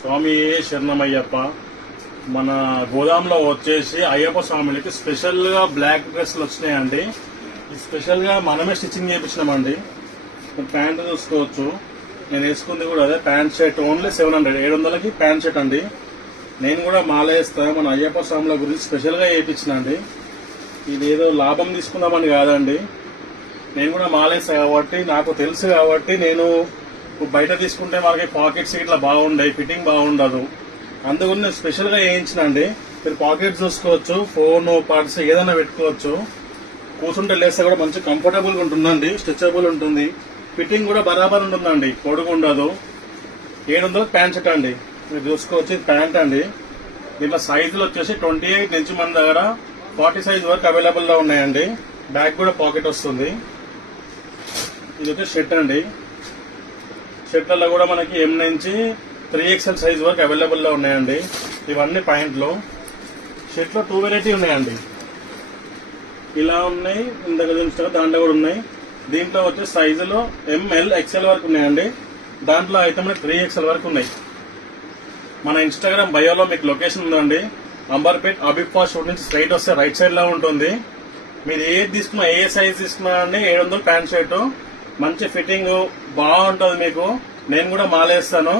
స్వామి శరణమయ్యప్ప. మన గోదాంలో వచ్చేసి అయ్యప్ప స్వామికి స్పెషల్ గా బ్లాక్ డ్రెస్లు వచ్చినాయండి. స్పెషల్ గా మనమే స్టిచ్చింగ్ చేయించినామండి. ప్యాంట్ చూసుకోవచ్చు, నేను వేసుకుంది కూడా అదే ప్యాంట్ షర్ట్. ఓన్లీ 700, 700కి ప్యాంట్ షర్ట్ అండి. నేను కూడా మాల వేస్తా, మన అయ్యప్ప స్వాముల గురించి స్పెషల్ గా వేయించిన అండి. ఇది ఏదో లాభం తీసుకుందామని కాదండి, నేను కూడా మాలేస్తా కాబట్టి నాకు తెలుసు కాబట్టి. నేను బయట తీసుకుంటే మనకి పాకెట్స్ ఇట్లా బాగుంటాయి, ఫిట్టింగ్ బాగుండదు, అందుకని నేను స్పెషల్ గా వేయించిన అండి. మీరు పాకెట్స్ చూసుకోవచ్చు, ఫోన్ పార్ట్స్ ఏదైనా పెట్టుకోవచ్చు. కూర్చుంటే లేస్తే కూడా మంచి కంఫర్టబుల్ గా ఉంటుందండి, స్ట్రెచబుల్ ఉంటుంది, ఫిట్టింగ్ కూడా బరాబర్ ఉంటుందండి, పొడుగు ఉండదు. 700 ప్యాంట్ షర్ట్ అండి. మీరు చూసుకోవచ్చు, ఇది ప్యాంట్ అండి. దీంట్లో సైజులు వచ్చేసి 28 నుంచి మన దగ్గర 40 సైజ్ వరకు అవైలబుల్ లో ఉన్నాయండి. బ్యాక్ కూడా పాకెట్ వస్తుంది. ఇది వచ్చి షర్ట్ అండి. షర్ట్లలో కూడా మనకి M నుంచి 3XL సైజ్ వరకు అవైలబుల్ లో ఉన్నాయండి. ఇవన్నీ పాయింట్లు. షర్ట్ లో 2 వెరైటీ ఉన్నాయండి. ఇలా ఉన్నాయి, ఇందాక చూసిన దాంట్లో కూడా ఉన్నాయి. దీంట్లో వచ్చే సైజులో ML XL వరకు ఉన్నాయండి. దాంట్లో అయితే మనకి 3XL వరకు ఉన్నాయి. మన ఇన్స్టాగ్రామ్ బయోలో మీకు లొకేషన్ ఉందండి. అంబర్పేట్ అబిబ్ ఫాస్ట్ ఫుడ్ నుంచి స్ట్రైట్ వస్తే రైట్ సైడ్ లో ఉంటుంది. మీరు ఏది తీసుకున్నా, ఏ సైజ్ తీసుకున్నా అండి 700 ప్యాంట్ షర్ట్, మంచి ఫిట్టింగ్ బాగుంటుంది మీకు. నేను కూడా మాలేస్తాను.